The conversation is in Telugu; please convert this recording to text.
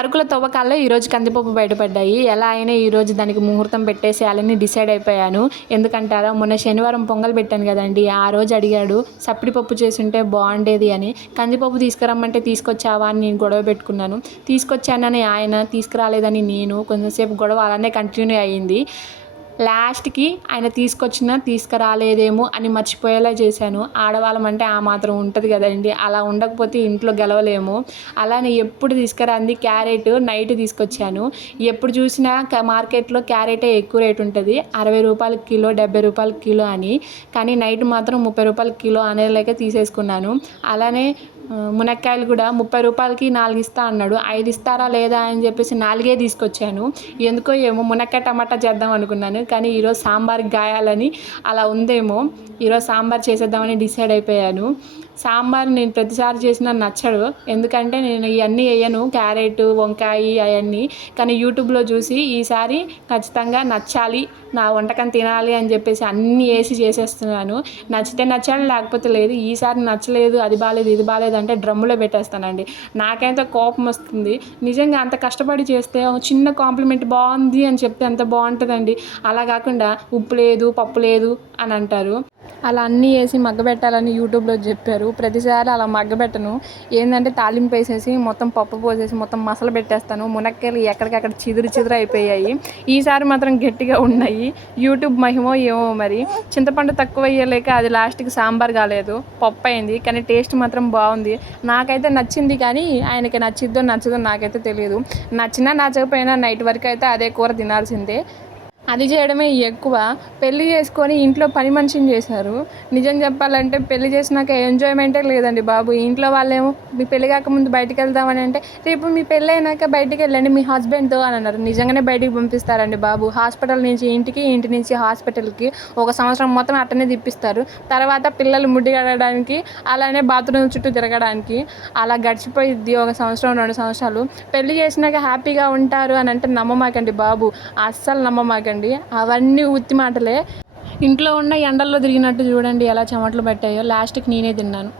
సరుకుల తవ్వకాల్లో ఈరోజు కందిపప్పు బయటపడ్డాయి. ఎలా అయినా ఈరోజు దానికి ముహూర్తం పెట్టేసేయాలని డిసైడ్ అయిపోయాను. ఎందుకంటారా, మొన్న శనివారం పొంగల్ పెట్టాను కదండి, ఆ రోజు అడిగాడు సప్పిడిపప్పు చేసుంటే బాగుండేది అని. కందిపప్పు తీసుకురమ్మంటే తీసుకొచ్చావా అని నేను గొడవ పెట్టుకున్నాను. తీసుకొచ్చానని ఆయన, తీసుకురాలేదని నేను. కొంచెంసేపు గొడవ అలానే కంటిన్యూ అయ్యింది. లాస్ట్కి ఆయన తీసుకురాలేదేమో అని మర్చిపోయేలా చేశాను. ఆడవాళ్ళం అంటే ఆ మాత్రం ఉంటుంది కదండి, అలా ఉండకపోతే ఇంట్లో గెలవలేము. అలానే ఎప్పుడు తీసుకురాంది క్యారెట్ నైట్ తీసుకొచ్చాను. ఎప్పుడు చూసినా మార్కెట్లో క్యారెటే ఎక్కువ రేటు ఉంటుంది, 60 రూపాయల కిలో, 70 రూపాయల కిలో అని. కానీ నైట్ మాత్రం 30 రూపాయల కిలో అనేలాగే తీసేసుకున్నాను. అలానే మునక్కాయలు కూడా 30 రూపాయలకి 4 ఇస్తా అన్నాడు. 5 ఇస్తారా లేదా అని చెప్పేసి 4 తీసుకొచ్చాను. ఎందుకో ఏమో మునక్కాయ టమాటా చేద్దాం అనుకున్నాను, కానీ ఈరోజు సాంబార్కి గాయాలని అలా ఉందేమో. ఈరోజు సాంబార్ చేసేద్దామని డిసైడ్ అయిపోయాను. సాంబార్ నేను ప్రతిసారి చేసినా నచ్చడు, ఎందుకంటే నేను ఇవన్నీ వేయను, క్యారెట్, వంకాయ అవన్నీ. కానీ యూట్యూబ్లో చూసి ఈసారి ఖచ్చితంగా నచ్చాలి, నా వంటకం తినాలి అని చెప్పేసి అన్నీ వేసి చేసేస్తున్నాను. నచ్చితే నచ్చాలి, లేకపోతే లేదు. ఈసారి నచ్చలేదు, అది బాగాలేదు, ఇది బాగాలేదు అంటే డ్రమ్ములో పెట్టేస్తానండి. నాకైతే కోపం వస్తుంది. నిజంగా అంత కష్టపడి చేస్తే చిన్న కాంప్లిమెంట్ బాగుంది అని చెప్తే ఎంత బాగుంటుందండి. అలా కాకుండా ఉప్పు లేదు, పప్పు లేదు అని అంటారు. అలా అన్నీ వేసి మగ్గబెట్టాలని యూట్యూబ్లో చెప్పారు. ప్రతిసారి అలా మగ్గబెట్టను. ఏంటంటే తాలింపు వేసేసి మొత్తం పప్పు పోసేసి మొత్తం మసాలా పెట్టేస్తాను. మునక్కాయలు ఎక్కడికక్కడ చిదురు అయిపోయాయి. ఈసారి మాత్రం గట్టిగా ఉన్నాయి. యూట్యూబ్ మహిమో ఏమో మరి. చింతపండు తక్కువ వేయలేక అది లాస్ట్కి సాంబార్ కాలేదు, పప్పు అయింది. కానీ టేస్ట్ మాత్రం బాగుంది. నాకైతే నచ్చింది, కానీ ఆయనకి నచ్చిద్దో నచ్చదో నాకైతే తెలియదు. నచ్చినా నచ్చకపోయినా నైట్ వరకు అయితే అదే కూర తినాల్సిందే. అది చేయడమే ఎక్కువ. పెళ్లి చేసుకొని ఇంట్లో పని మనిషిని చేశారు. నిజం చెప్పాలంటే పెళ్లి చేసినాక ఎంజాయ్మెంటే లేదండి బాబు. ఇంట్లో వాళ్ళేమో మీ పెళ్లి కాకముందు బయటికి వెళ్దామని అంటే, రేపు మీ పెళ్ళి అయినాక బయటికి వెళ్ళండి మీ హస్బెండ్తో అని అన్నారు. నిజంగానే బయటికి పంపిస్తారండి బాబు. హాస్పిటల్ నుంచి ఇంటికి, ఇంటి నుంచి హాస్పిటల్కి 1 సంవత్సరం మొత్తం అట్టనే తిప్పిస్తారు. తర్వాత పిల్లలు ముడ్డి కడగడానికి, అలానే బాత్రూమ్ చుట్టూ తిరగడానికి అలా గడిచిపోయిద్ది 1 సంవత్సరం 2 సంవత్సరాలు. పెళ్లి చేసినాక హ్యాపీగా ఉంటారు అని అంటే నమ్మమాకండి బాబు, అస్సలు నమ్మమాకండి. అవన్నీ ఉత్తి మాటలే. ఇంట్లో ఉన్న ఎండల్లో తిరిగినట్టు చూడండి ఎలా చెమటలు పట్టాయో. లాస్ట్కి నేనే తిన్నాను.